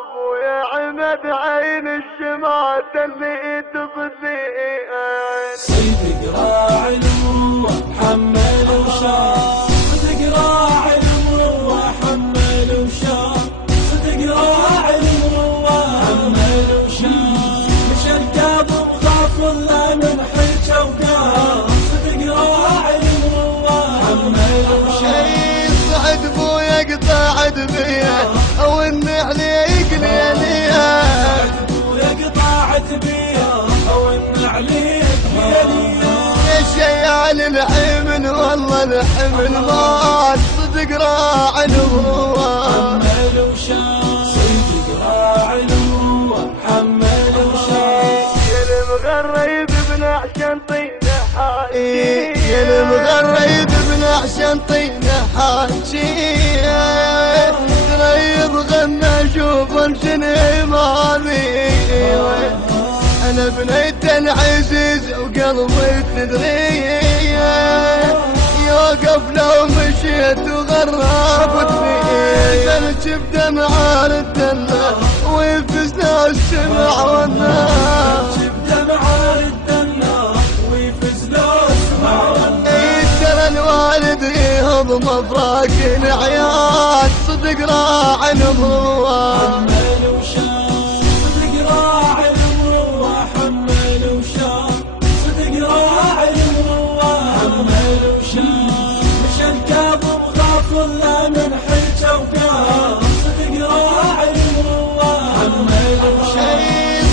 ابويا عمد عين الشمات اللي تضلين صيد قراع الروح حمل وشاف، صيد قراع الروح حمل وشاف، صيد قراع الروح حمل وشاف، مشى الكاظم خاف الله من حجه وقاف، صيد قراع الروح حمل وشاف. صعد ابويا قطعت بيا او النعل يقليليها، ابويا قطعت بيا او النعل يقليليها، شيال الحمل والله الحمل مات، صدق راع الروح حمل وشاف، صيد قراع الروح حمل وشاف. يا المغرب بن عشان طينه حاجي، يا المغرب بن عشان طينه حاجي، تريض غنى شوف الجنيه ماضي، انا بنيت العزيز وقلبي تدري، يوقف لو مشيت وغربت بي، الجب دمع الدنة ويفزنا السمع والنار، ترى الوالد يهضم افراق العيال، صدق راع الروح حمل وشاف، صدق راع الروح حمل وشاف، صدق راع الروح حمل وشاف، مشى الكاظم خاف الله من حجه وقاف، صدق راع الروح حمل وشاف.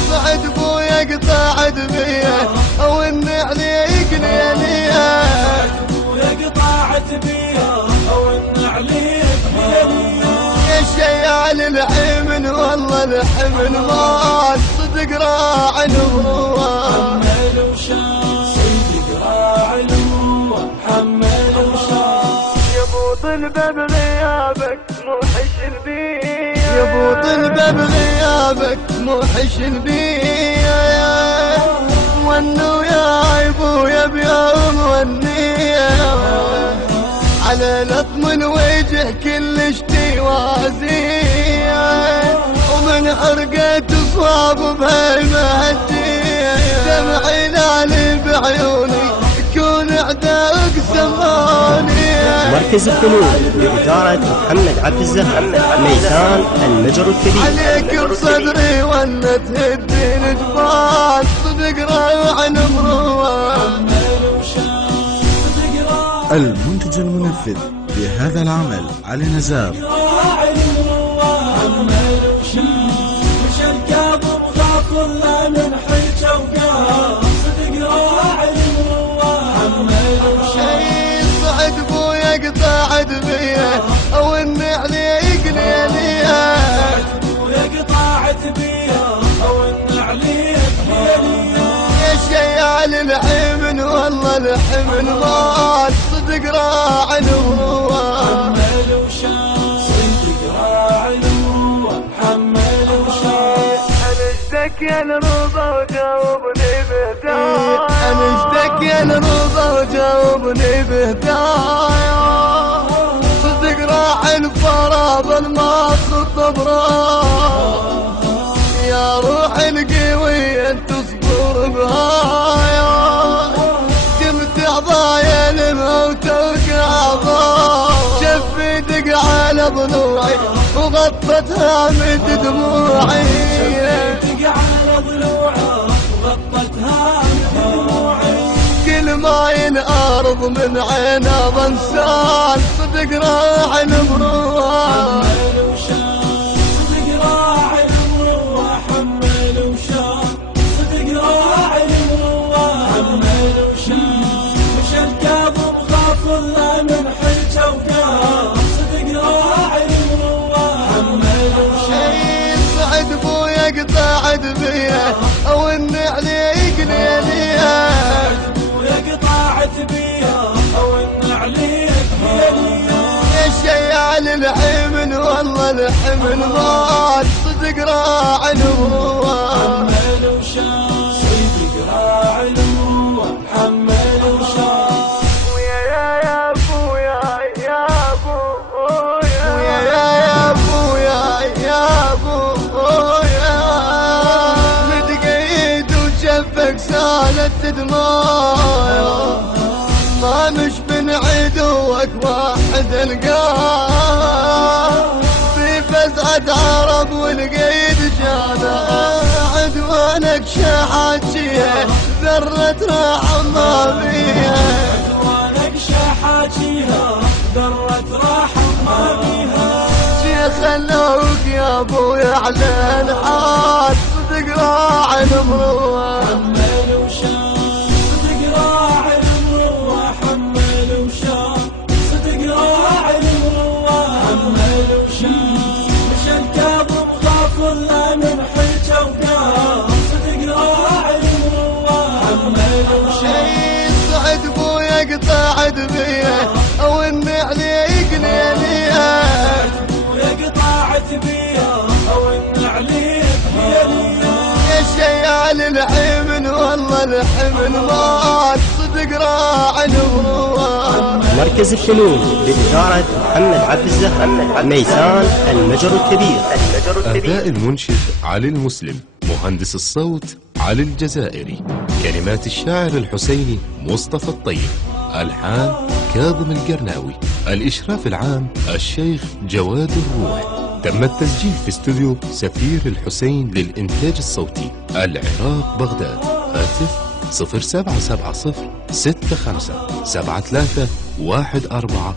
صعد ابويا قطعت بيا او النعل يقليليها، ابويا قطعت بيا او النعل يقليليها، يا شيال الحمل والله الحمل مات، صدق راع الروح حمل وشاف، صيد قراع الروح حمل وشاف. يا ابو طلبه بغيابك موحش بي، يا ابو طلبه بغيابك موحش بي، ونو يا ابويا بيوم والنية، على لطم وجه كل شتي وازية، ومن حرقة صواب بهالمهدية، دمعي لالي بعيوني يكون اعدائك سماني. مركز الفنون بإدارة محمد عبد الزهر، ميدان المجر الكبير. عليك بصدري وان تهدين جبال، صدق رايح نمروه. المنتج المنفذ لهذا العمل علي نزار. مشى الكاظم خاف الله من حجه وقاف، صدق راع الروح حمل وشاف. صعد ابويا قطعت بيا او النعل يقليليها، ابويا قطعت بيا او النعل يقليليها، يا شيال الحمل والله الحمل مات، صدق راع الروح حمل وشاف، صدق راع الروح حمل وشاف. انا اشتك يا الرضا وجاوبني بهدايا، انا اشتك يا الرضا وجاوبني بهدايا، صدق راح الفراغ ما خطب راح، يا روح القوي انت تصبر بهايا، قمت عضايا الموت وقع ضاع، شف يدق على ضلوعي وغطتها من دموعي، دق على ضلوعه وغطتها من دموعي، كل ما الارض من عينه ضنسان، صدق راح المروح حمل وشاف، صدق راع الروح حمل وشاف، صدق راع الروح حمل وشاف، مشى الكاظم خاف الله من حجه وقاف، صدق راع الروح حمل وشاف. صعد ابويا قطعت بيا او النعل يقليليها، ابويا قطعت بيا او النعل يقليليها، يا شيال الحمل والله الحمل مات، صدق راع الروح حمل وشاف، صيد قراع الروح حمل وشاف. ويا ابويا يا ابويا دماء ما مش من عدوك واحد القاه في فزعة عرب والقيد جانا عدوانك شحاتيه ذرة راحة ما فيها عدوانك شحاتيها ذرة راحة ما فيها خلوك يا ابوي على الحال صدق راعي المروه حمل وشان صدق راعي المروه حمل وشان صدق راعي المروه حمل وشان مش الكاظم خاف الله من حجه وقام صدق راعي المروه حمل وشان صعد ابويا قطعت بيه او اني عليك ليليه قطعت بيا او ان عليك يا شيال الحمل والله الحمل مات صدق راعي المروه مركز الفنون بإدارة محمد عبد الزهر ميسان المجر الكبير. أداء المنشد علي المسلم، مهندس الصوت علي الجزائري، كلمات الشاعر الحسيني مصطفى الطيب، ألحان كاظم القرناوي، الإشراف العام الشيخ جواد الروح. تم التسجيل في استوديو سفير الحسين للإنتاج الصوتي، العراق بغداد. هاتف 0770 65 73 140.